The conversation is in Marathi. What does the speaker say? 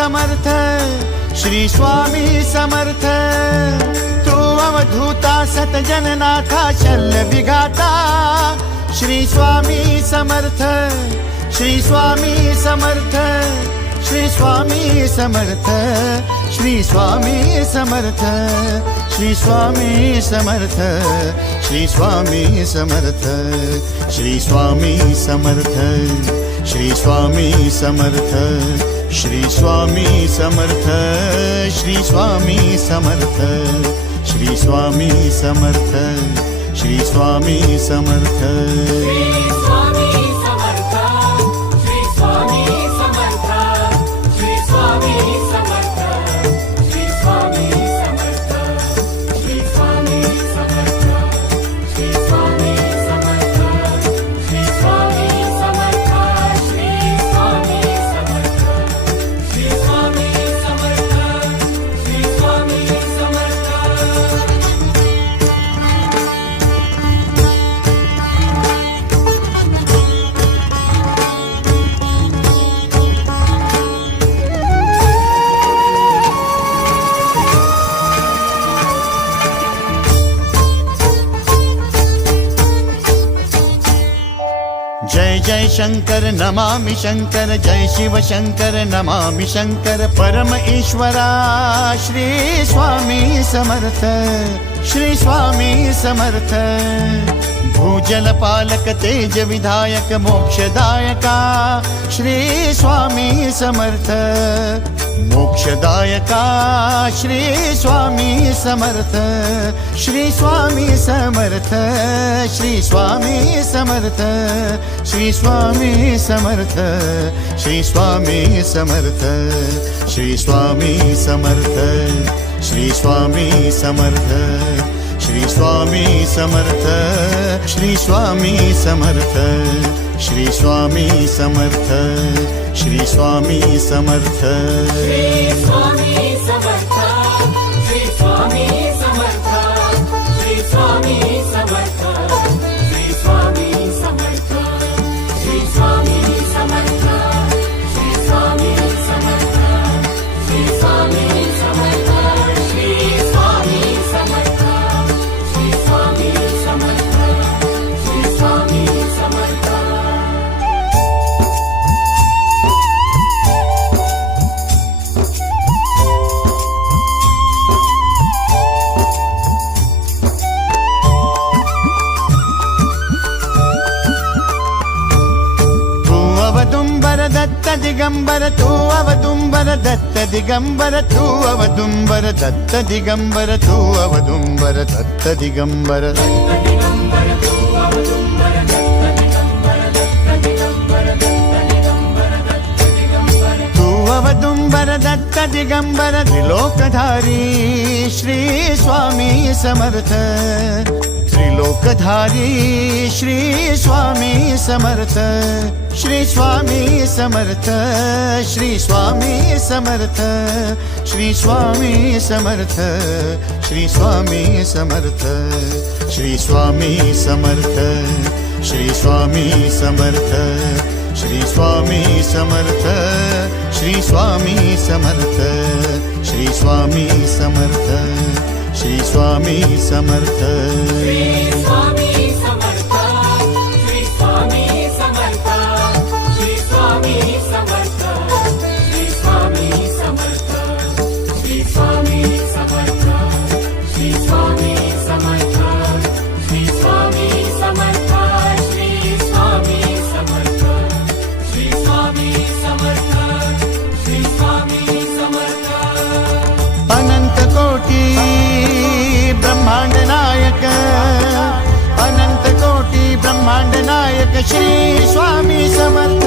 समर्थ, श्री स्वामी समर्थ। तू अवधूता सतजननाथा शल्य विघाता, श्री स्वामी समर्थ, श्री स्वामी समर्थ, श्री स्वामी समर्थ, श्री स्वामी समर्थ, श्री स्वामी समर्थ, श्री स्वामी समर्थ, श्री स्वामी समर्थ, श्री स्वामी समर्थ, श्री स्वामी समर्थ, श्री स्वामी समर्थ, श्री स्वामी समर्थ, श्री स्वामी समर्थ। जय जय शंकर नमामि शंकर, जय शिव शंकर नमामि शंकर। परम ईश्वरा श्री स्वामी समर्थ, श्री स्वामी समर्थ। भूजल पालक तेज विधायक मोक्षदायका, श्री स्वामी समर्थ। मोक्षदायका श्री स्वामी समर्थ, श्री स्वामी समर्थ, श्री स्वामी समर्थ, श्री स्वामी समर्थ, श्री स्वामी समर्थ, श्री स्वामी समर्थ, श्री स्वामी समर्थ, श्री स्वामी समर्थ, श्री स्वामी समर्थ, श्री स्वामी समर्थ, श्री स्वामी समर्थ। श्री स्वामी समर्थ, श्री स्वामी समर्थ, श्री स्वामी समर्थ, श्री स्वामी समर्थ, श्री स्वामी समर्थ, श्री स्वामी समर्थ, श्री स्वामी समर्थ, श्री स्वामी समर्थ, श्री स्वामी समर्थ, श्री स्वामी समर्थ। अवदुंबर दत्त दिगंबर, तू अवदुंबर दत्त दिगंबर, तू अवदुंबर दत्त दिगंबर, तू अवदुंबर दत्त दिगंबर। तू अवदुंबर दत्त दिगंबर, त्रिलोकधारी श्री स्वामी समर्थ। त्रिलोकधारी श्री स्वामी समर्थ, श्री स्वामी समर्थ, श्री स्वामी समर्थ, श्री स्वामी समर्थ, श्री स्वामी समर्थ, श्री स्वामी समर्थ, श्री स्वामी समर्थ, श्री स्वामी समर्थ, श्री स्वामी समर्थ, श्री स्वामी समर्थ, श्री स्वामी समर्थ। श्री स्वामी समर्थ, श्री स्वामी समर्थ, श्री स्वामी समर्थ, श्री स्वामी समर्थ, श्री स्वामी समर्थ, श्री स्वामी समर्थ, श्री स्वामी समर्थ, श्री स्वामी समर्थ, श्री स्वामी समर्थ, श्री स्वामी समर्थ। अनंत कोटी ब्रह्मांड नायक, अनंत कोटी ब्रह्मांड नायक श्री स्वामी समर्थ।